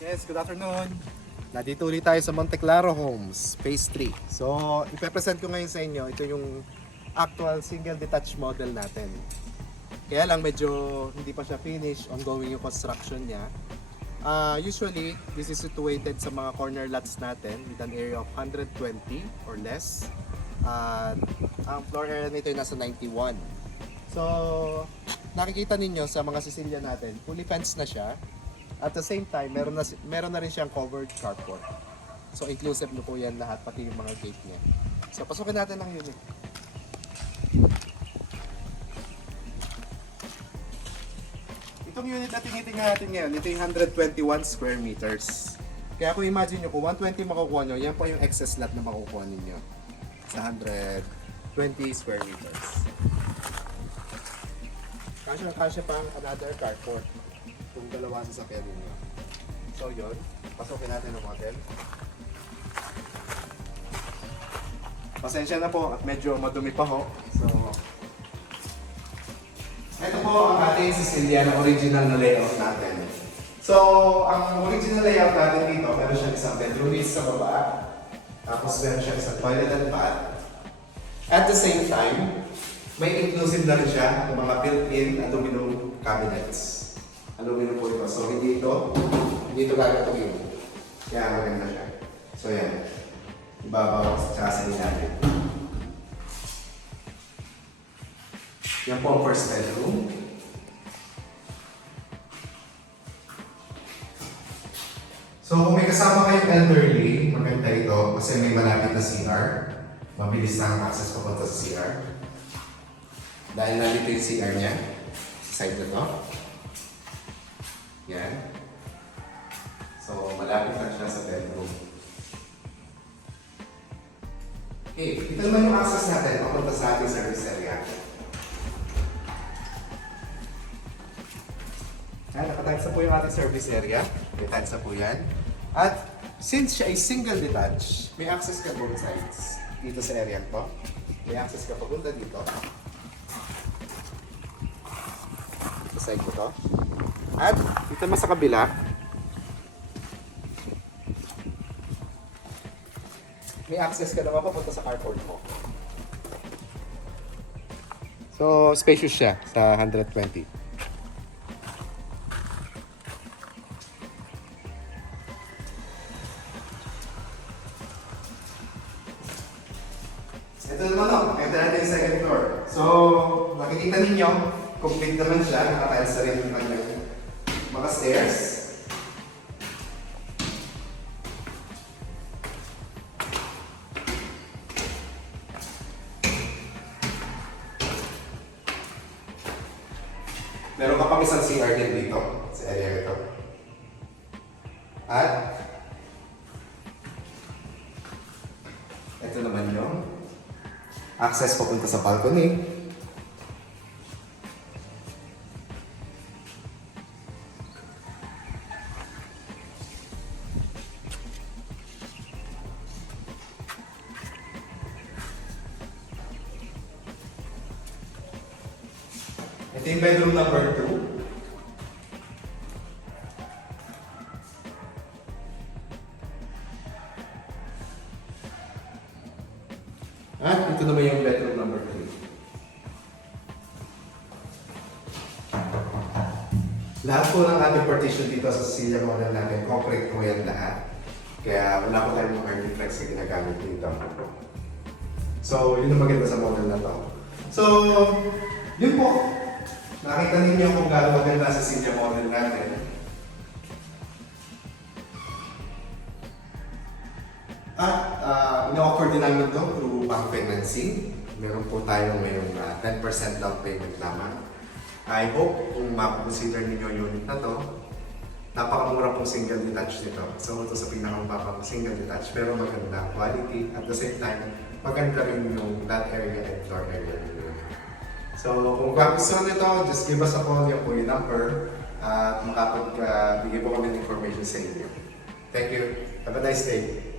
Yes, good afternoon. Nandito ulit tayo sa Monte Claro Homes, Phase 3. So, ipe-present ko ngayon sa inyo, ito yung actual single detached model natin. Kaya lang medyo hindi pa siya finished, ongoing yung construction niya. Usually, this is situated sa mga corner lots natin with an area of 120 or less. Ang floor area nito ay nasa 91. So, nakikita ninyo sa mga sisilya natin, fully fenced na siya. At the same time, meron na rin siyang covered carport. So inclusive na po yan lahat, pati yung mga gate niya. So pasukin natin ang unit. Itong unit na tinitingnan natin ngayon, ito yung 121 square meters. Kaya kung imagine nyo, kung 120 makukuha nyo, yan po yung excess lot na makukuha ninyo sa 120 square meters. Kasya pang another carport kung dalawa sa sakyan ninyo. So yun, pasukin natin ang model. Pasensya na po at medyo madumi pa ho. So, ito po ang ating Sicilia na original na layout natin. So, ang original layout natin dito, meron siyang isang bedroom sa baba. Tapos meron siyang isang toilet and bath. At the same time, may inclusive na rin siya ng mga built-in aluminum cabinets. Aluminum po ito. So, hindi ito gagatugin. Kaya maganda siya. So, yan. Ibabaw sa sa natin. Yan po ang first bedroom. So, kung may kasama kayong elderly, maganda ito kasi may malapit na CR. Mabilis lang ang access papunta sa CR. Dahil nandito yung CR niya, sa side na to. Yan. So, malapit lang siya sa bedroom. Okay, ito naman yung access natin papunta sa ating service area. Yan, nakatags na po yung ating service area. Detached na po yan. At since siya ay single detached, may access ka both sides. Dito sa area ko. May access ka papunta dito. Sa side ko to. At dito naman sa kabila, may access ka naman papunta sa carport mo. So, spacious siya sa 120. Ito naman o, ito natin yung second floor. So, makikita ninyo, complete naman siya, nakatiles na rin yung kanyang mga stairs. Meron ka pang isang CR din dito sa area ito. At ito naman yung access papunta sa balcony. Ito yung bedroom number 2. At ito naman yung bedroom number 3. Lahat po ng ating partition dito sa Sicilia model natin, concrete po yan lahat. Kaya wala po tayong mga reflex na ginagamit dito. So, yun ang maganda sa model na to. So, yun po. Nakita ninyo kung gaano maganda sa Sicilia model natin. At ina-offer din namin ito through bank financing. Meron po tayong ngayong 10% down payment lamang. I hope kung mapakonsider ninyo yung unit na to, napakamura pong single detached nito. So ito sa pinakamababa single detached pero maganda quality. At the same time, maganda rin yung lot area and floor area ninyo. So, kung gusto nito, just give us a call, yung po yung number at makapagbigay po kami ng information sa inyo. Thank you. Have a nice day.